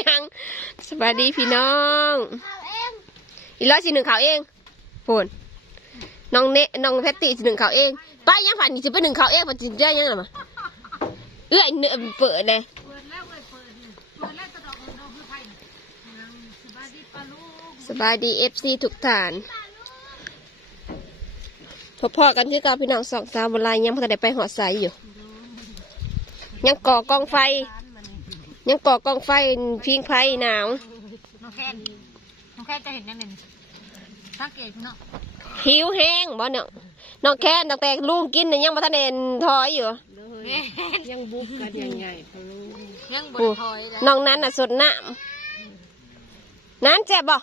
ยังสวัสดีพี่น้องเอาเองอีร้อยสิหนึ่งเขาวเองโผนน้องเนน้องแพตตี้สิหนึ่งเขาวเองป้ายังผ่านนี่จะไปหนึ่งเขาวเองมันจะได้ยังไงมาเอื้อยเนื้อเปิดเลยเปิดแล้วเว้ยเปิดนี่เปิดแล้วตะดอกดอกคือไผ่ยังสบายดีปะลูกสบายดีเอฟซีทุกฐานพอพ่อๆกันที่กับพี่น้องสองสาวบนไลน์ยังพอได้ไปหอดใสอยู่ ยังก่อกองไฟ ยังก่อกองไฟพิงไฟหนาวน้องแค่นน้องแค่นจะเห็นยังไงนี่สังเกตเนาะหิวแห้งบ่เนาะน้องแค่ตั้งแต่ลุงกินเนี่ยยังมาทันเอ็นทอยอยู่ยังบุกกันยังไงยังบนถอยแล้วน้องนั้นน่ะสดน้ำนั้นเจ็บบ่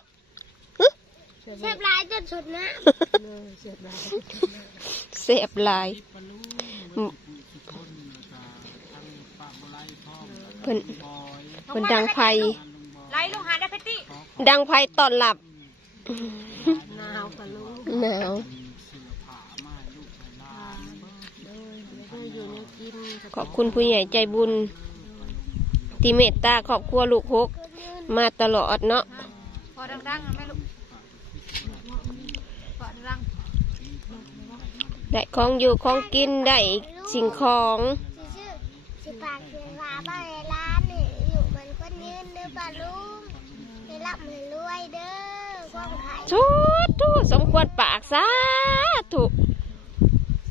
เชฟลายจนสุดนะเสียบหลาย เพิ่นเพิ่นดังไฟไล่ลงหาได้เพชรตี้ดังไฟตอนหลับหนาวปะลูกหนาวขอบคุณผู้ใหญ่ใจบุญที่เมตตาครอบครัวลูกหก มาตลอดเนาะพอดังๆนะแม่ลูกพอดังได้ของอยู่ของกินได้สิ่งของชื่อสิปากเสียฟ้าบ้าน ลุงให้รับให้รวยเด้อความไข่ทุกทุกสมควรปากสาธุ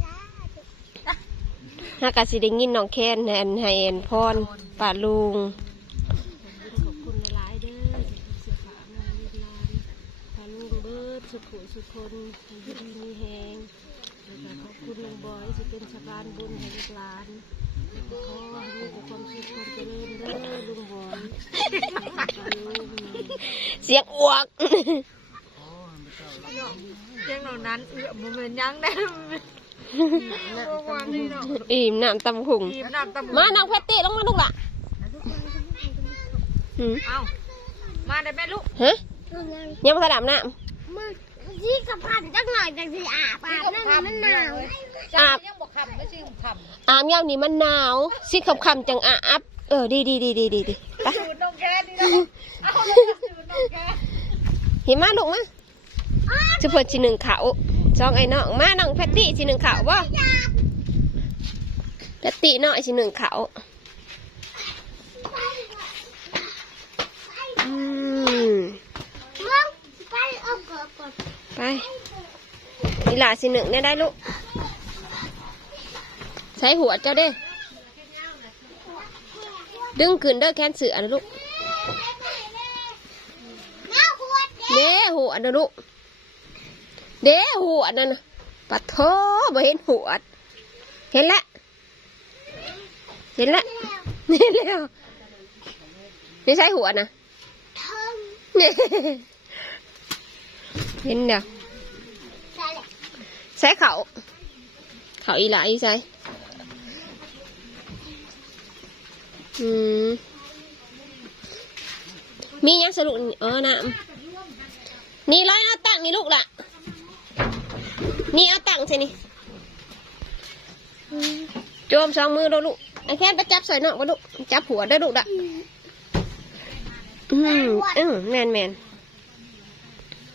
จ้าหากาสิได้ยินน้องแคนแทนให้แอนพรป่าลุงขอบคุณหลายๆเด้อที่เสียฝามาลูกหลานพาลูกเบิดสุขุสุคนให้อยู่ดีมีแหงแล้วก็ขอบคุณลุงบอยที่เป็นสะพานบุญให้ลูกหลาน ขอให้มีแต่ความสุขความเจริญเด้อลุงบอยพาลูกเสียงอวกๆเจ้าหนูนั้นเอื้อมเหมือนยังได้วันนี้เนาะอิ่มน้ำตำหุงทีมน้ำตะบุมาน้องแพตตี้ลงมาลูกละหืมเอามาได้แม่ลูกฮะยังมาถามน้มึ งยี่กับพันจักหน่อยจังสิอาบอาบนั่นน่ะมันหนาวำอาบยังบอกคำไม่ใช่คำอาบยามนี้มันหนาวสิคำคำๆจังอาบเออดีดีดีดีดีดีไปสูตรน้องแค่นี่นะเอาเลยสูตรน้องแค่เห็นมาลูกมะจะเปิดชีหนึ่งเขาสองไอ้น้องมาน้องแพตตี้ชีหนึ่งเขาบ่แพตตี้น้อยชีหนึ่งเขาอืมมึงไปเอาเกิดก่อน ไปอีหลาชีหนึ่งเนี่ยได้ลูกใส่หัวเจ้าเด้ ดึงขึ้นเด้อแคนเสือนะลูกแม่ขวดเด็กเด้หัวนะลูก เด้หัวนั่นนะปัดโถบ่เห็นหัว เห็นแล้วเห็นแล้วเห็นแล้วนี่ใช่หัวนะเนี่ เห็นเดียวใช่แหละใส่เขาเขาอีหลาอีใส่อืมมียังสรุปนี่เออน้ำนี่ร้อยเอาตังนี่ลูกละนี่เอาตังใช่นี่อืมโจมสองมือด้อลูกไอ้แค่ไปจับใส่นอกวะลูกจับหัวเด้ลูกละอืมอืมแมนแมน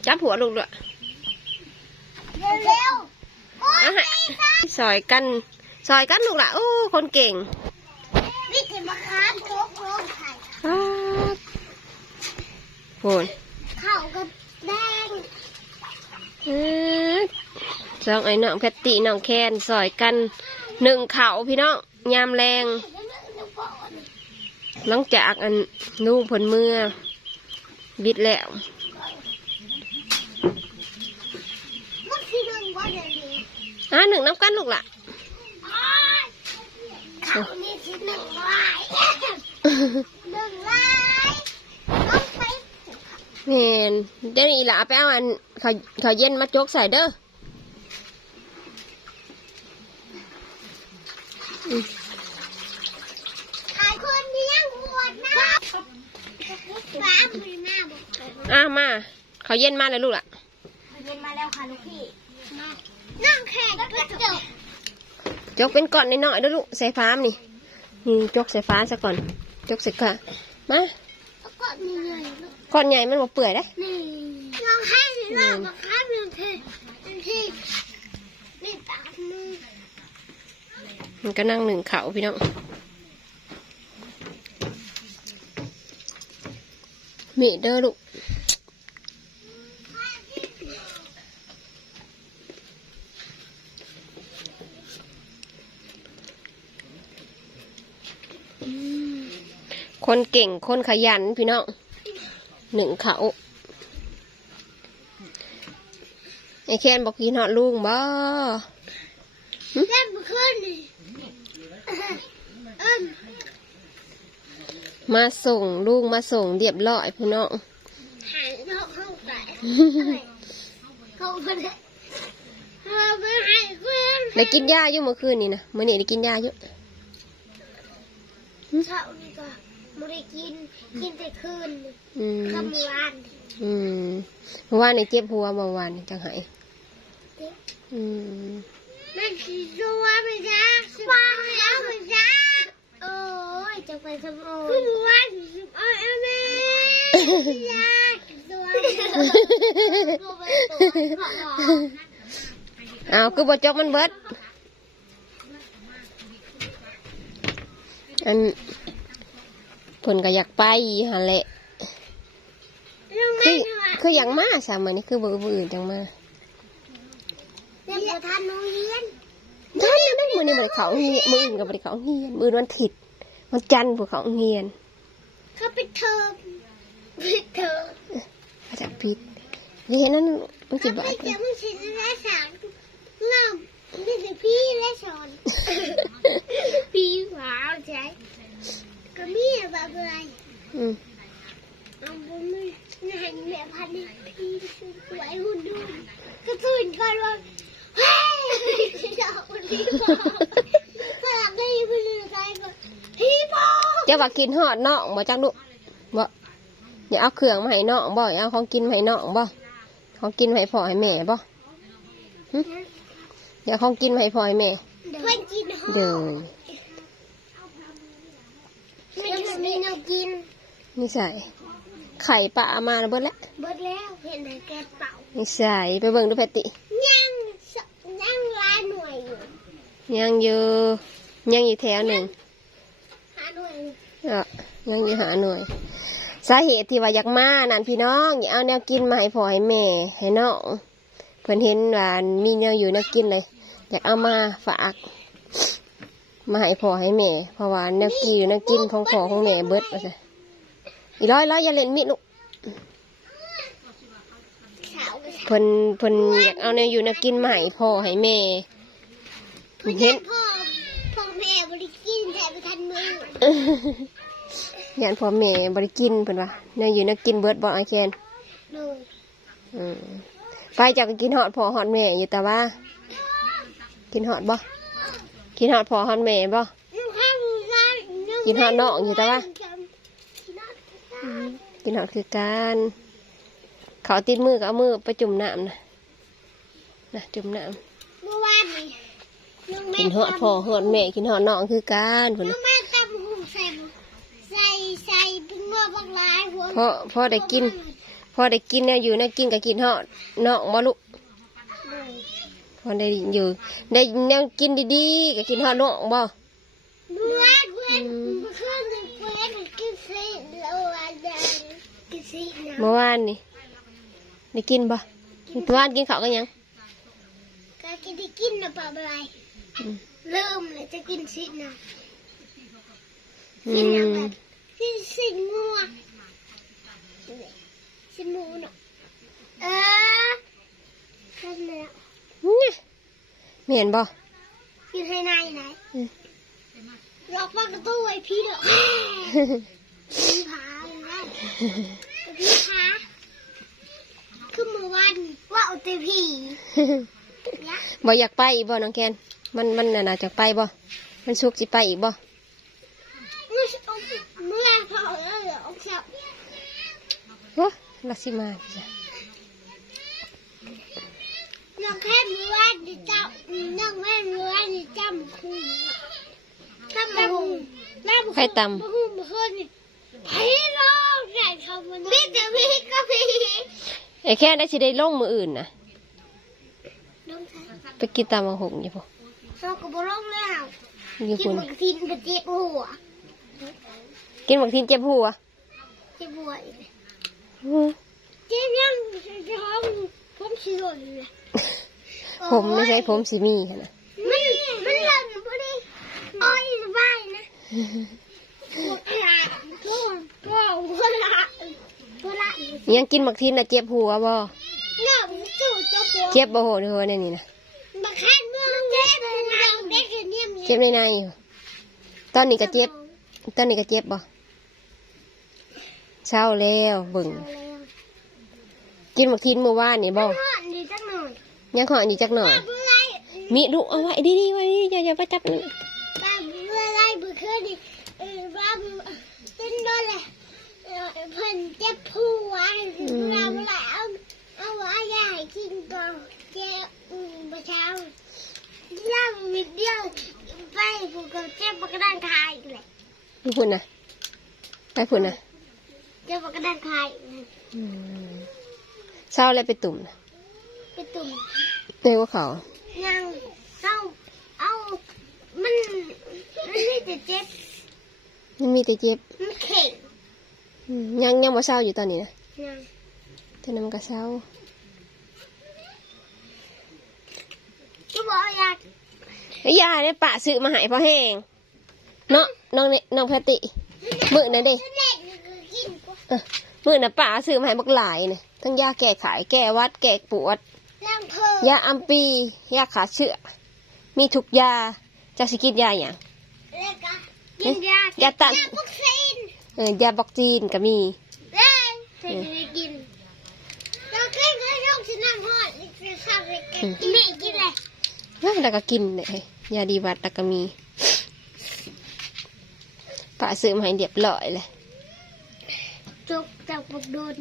จับหัวลูกด้วยเร็วเร็วโอ้ยอะฮะซอยกันซอยกันลูกละโอ้คนเก่งนี่จะมาค้ามโจ๊กโจ๊กไข่ครับโหนข้าวก็แดงเอ้อสองไอ้น้องแพตตี้น้องแคนซอยกันหนึ่งเขาพี่น้องยามแรงหลังจากอันลูกผลเมื่อบิดแล้ว มันคือเรื่องว่าอย่างนี้ อะ หนึ่งน้ำกันลูกละอ้ายข้าวนี่คือหนึ่งลายหนึ่งลายต้องไปเห็นเดี๋ยวนี้อีหละไปเอาอันเขาเขาเย็นมาโจกใส่เด้อขายคนที่ยังปวดนะฟ้ามือหน้าบอกอะมาเขาเย็นมาเลยลูกละเย็นมาแล้วค่ะลูกพี่มา นั่งแข่งก็จบจกเป็นก้อนน้อยๆเด้วยลูกใส่ฟ้ามนี่นี่จกใส่ฟ้าซะก่อน จกใส่กะมาแล้วก็ก็มีเงยลูกก้อนใหญ่มันบ่เปื่อยได้นี่ลองให้ลองมาครับหนึ่งทีหนึ่งทีนี่ปากมือมันก็นั่งหนึ่งเขาพี่น้องมีเด้อลูก คนเก่งคนขยันพี่น้องหนึ่งเขาไอ้แคนบอกกินหอดลุงบ่เล่นมาขึ้นนี่เอิ้นมาส่งลูกมาส่งเรียบร้อยพี่น้องหายนอกห้องแต่เขาไม่ได้เราไม่ให้เพื่อนได้กินยาอยู่เมื่อคืนนี่นะเมื่อนี้ได้กินยาอยู่เช้านี่ก็ ไม่ได้กิน กินแต่คืนอืมคำวานอืมเมื่อวานในเจ็บหัวเมื่อวานนี่จังหายอืมมันสีสัวไปจ้าสวางแล้วไปจ้าโอ้ยจะไปสมโอคือว่าสีสมโอเอเมยากสัวกูไปตัวขอเอาคือบ่จบมันเบิดอัน เพิ่นก็อยากไปหาแหละลุงคืแม่อทำไมคืออย่างมาสามมื้อนี้คือบ่บ่อื่นจังมาเรียนประธานโรงเรียนได้ได้มื้อนี้บ่ได้เข้าโรงเรียนมื้ออื่นก็บ่ได้เข้าโรงเรียนมื้ออื่นวันอาทิตย์วันจันทร์บ่เข้าโรงเรียนเขาไปเทอมไปเทอมอาจจะผิดนี่เห็นนั้นมันสิเขาบาไปทเจอมันชินและสามเงานี่คือพี่และสอนพี่ขาวใจก็มีแบบอะไร อืมเอาบุญนี่หันแม่พันนี่พี่สวยหุ่นดูก็ตื่นก่อนว่าเฮ้ยเราคนที่บอกก็หลังได้ยินคนอื่นใจก่อนพี่บอกเจ้าว่ากินหอดน้องบ่จักลูกบ่อย่าเอาเครื่องมาให้น้องบ่อย่าเอาของกินมาให้น้องบ่ของกินมาให้พ่อให้แม่บ่หึอย่าเอาของกินมาให้พ่อให้แม่เพื่อนกินหอเด้อไม่ทำให้เรากิน นี่ใส่ไข่ปลาเอามาแล้วเบิดแล้วเบิดแล้วเห็นไหมแกเป่านี่ใส่ไปเบิ่งดูแพตติยังสยังลายหน่วยอยู่ยังอยู่ยังอยู่แถวหนึ่งหาหน่วยอยู่เอะยังอยู่หาหน่วย สาเหตุที่ว่าอยากมานั่นพี่น้องอย่าเอาแนวกินมาให้พ่อให้แม่ให้น้องเพิ่นเห็นว่ามีแนวอยู่แนวกินเลยอยากเอามาฝากมาให้พ่อให้แม่เพราะว่าแนวกินแนวกินของพ่อของแม่เบิดว่าซะ อีร้อยร้อยอย่าเล่นมิดลูกสาวกับสาวเพิ่นเพิ่นอยากเอาแนวอยู่แนวกินมาให้พ่อให้แม่เพื่อนเห็นพ่อพ่อแม่บริกินแทนไปทันมืออยากพ่อแม่บริกินเพิ่นว่าแนวอยู่แนวกินเบิดบ่ไอแคนเลยอืมไปเจากกินฮอดพ่อฮอดแม่อยู่แต่ว่า กินฮอดบ่กินฮอดพ่อฮอดแม่บ่ลูกข้างลูกข้างกินฮอดน้องอยู่แต่ว่ากินฮอด กินฮอดคือการเขาติดมือก็เอามือไปจุ่มน้ำนะนะจุ่มน้เมื่อวานนี้ลูกำแม่กินฮอดพ่อฮอดแม่กินฮอดน้องคือการเพิ่นลูน่ะกแม่ตำหุ่มใส่หมดใส่ใส่เป็นเมื่อบักลายหัวพ่อพ่อได้กินพ่อได้กินแนวอยู่แนวกินก็กินฮอดน้องบ่ลูกเลยพ่อได้อยู่ได้แนวกินดีๆก็กินฮอดน้องบ่ เมื่อวานเพื่อนเมื่อคืนเพื่อนกินซีแล้ววันเดินกินซีนะ เมื่อวานนี่ได้กินบ่เมื่อวานกินข้าวกันยังก็กินที่กินนะเปล่าอะไรอืมเริ่มเลยจะกินซีนะอืกินอะมไรกินซีงัวซีหมูเนาะเออนั่นแหละนี่ไม่เห็นบ่กินให้นายไหนอืมล็อกประตูไว้พี่เด้อพี่พาเลยนะ พี่พาขึ้นมือวันว่าเอาแต่ผีเนี่ยบ่อยากไปอีกบ่น้องแกนมันมันน่ะน่าจะไปบ่มันสุกสิไปอีกบ่เมื่อเมื่อพอแล้วเหรอเอาเช้าโอ้ลักสิมาจ้ะน้องแค่มือวันดิเจ้าน้องแม่มือวันดิจำคุยจำมาหุงแม่บุใครตมาหุงมาคืนนี่ไผ่ พี่แต่พี่ก็พี่ไอ้แค่ได้สิได้ลงมืออื่นนะน้องชายไปกินตามมังหงอยู่พอเราก็บ่ลงแล้วอยู่กินคุณหมึกทินไปเจ็บหัวกินบักทินเจ็บหัวเจ็บหัวอีกอืมเจ็บยังจะห้องผมชิโร่เลยผมไม่ใช่ผมสิมีค่ะนะมันมันหล่นพอดีอ้อยสบายนะพวกละพวกพวกพวกละพวกละ ยังกินบักทินนะเจ็บหัวบ่เนาะมันจู่เจ้าพวกเจ็บบ่โหดหัวในนี่นะมาคันเมืองเจ็บดังเด็กเนี่ยมีเจ็บในในอยู่ ตอนนี้ก็เจ็บ ตอนนี้ก็เจ็บบ่เช้าแล้วเบิ่งกินบักทินเมื่อวานนี่บ่นอนดีจังหน่อยยังขออันนี้จักหน่อยเบื่อไรมีลูกเอาไว้ดีๆไว้ดีๆอย่าอย่าไปจับนั่นบ้าเบื่อไรเบื่อคืนนี่เออบ้าเป็นโดนเลย เพิ่นเจ็บผัวเราเมื่อไหร่เอาว่าอยาให้กินก่อนเจ็บอืมเมื่อเช้าย่างนิดเดียวไปผูกกับเจ็บปากกระดานคายเลยดูพุ่นนะไปพุ่นนะเจ็บปากกระดานคายเลยอืมเช้าแล้วไปตุ่มนะไปตุ่มเรียกว่าเขายังเอาเอามันมันไม่จะเจ็บมันมีแต่เจ็บมันเข่ง ยังยังมาเช้าอยู่ตอนนี้นะยังแต่นั้นมันก็เช้าก็บอกอยากไอ้ยาเนี่ยปะซื้อมาใหายพอแห้งเนาะน้องเนี่ยน้องแพตติมือน่ะเด้เล่นคือกินกว่าเออมือน่ะป่าซื้อมาให้บักหลายเนี่ยทั้งยาแก้ไขแก้หวัดแก้ปวดล่างเพอยาอัมปียาขาเชื้อมีทุกยาจะสกินยาอย่างแล้วก็กินยาอย่าตัด ยาวัคซีน เออยาบอกจีนก็มีเล่นใส่ไปกินเราเคยเคยลงสนามฮอดนี่คือข้าวไปกินไม่กินเลยแล้วก็กินเนี่ยยาดีหวัดแล้วก็มีป่าซื้อมาให้เรียบร้อยเลยจกจากบุกโดน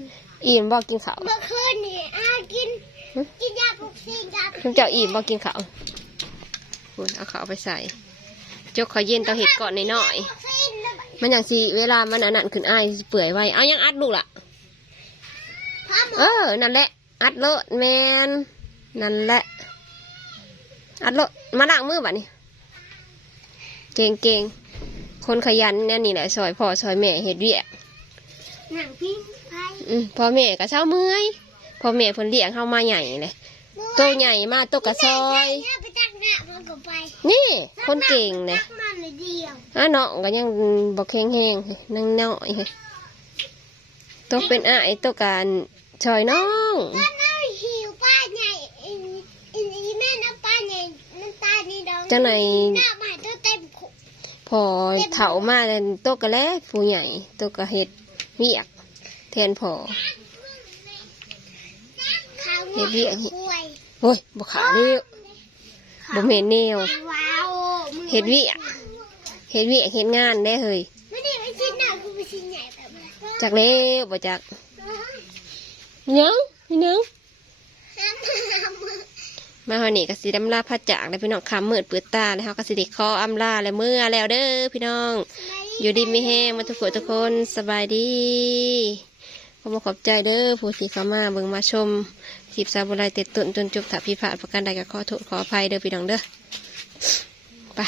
อิ่มบอกกินข้าวเมื่อคืนนี่อากินหึกินยาวัคซีนยาคุณเจ้าอิ่มบอกกินข้าวคุณเอาข้าวไปใส่จกข้าวเย็นเตาเห็ดก่อนหน่อยวัคซีนแล้วบัดๆ มันอย่างสิเวลามันอันนั้นขึ้นอ้ายสิเปื่อยไว้เอายังอัดลูกล่ะพาหมเอออ นั่นแหละ อัดโลดแมน นั่นแหละ อัดโลดมาล้างมือบัดนี้ เก่งเก่งๆคนขยันเนี่ยนี่แหละซอยพ่อซอยแม่เฮ็ดเวียก หนังพิงไฟอืมพ่อแม่ก็เช้าเมื่อยพ่อแม่เพิ่นเลี้ยงเฮามาใหญ่เลยโตใหญ่มาโตกระซอย เนี่ยไปตักหน้ามันก็ไปนี่ คนเก่งนะตักมัน เลยเดียวอะน้องก็ยังบ่แข็งแรงนั่งน้อยโตเป็นอ้ายโตการชอยน้องก็น้าหิวป้าใหญ่อินอินอีแม่น้ำป้าใหญ่น้ำตานี่ดองจังไหนหน้าใหม่ตัวเต็มขุพอเฒ่ามาแล้วโตก็แล้วผู้ใหญ่โตก็เฮ็ดเวียกแทนพ่อขาวเฮ็ดเวียกคุยโอ้ยบ่ขาเร็วบ่เห็นแนวว้าวมึงเฮ็ดเวียก เฮ็ดเวียกเฮ็ดงานได้เฮ้ยไม่ได้ไปชิ้นหน้ากูไปชิ้นใหญ่แบบนั้นจักแล้วบ่จักยังพี่น้องห้ามห้ามมาวันนี้ก็สิดำลาพระจากแล้วพี่น้องคำมืดเปิดตาแล้วเขาก็สิเด็กคออำลาแล้วเมื่อแล้วเด้อพี่น้อง อยู่ดีไม่แห้งมาทุกคนทุกคนสบายดีขอมาขอบใจเด้อผู้ที่เข้ามาเบิ่งมาชมคลิปซาบุไรเต็ดตุนจนจบถ้าพี่ผ่านประกันใดก็ขอโทษขออภัยเด้อพี่น้องเด้อไป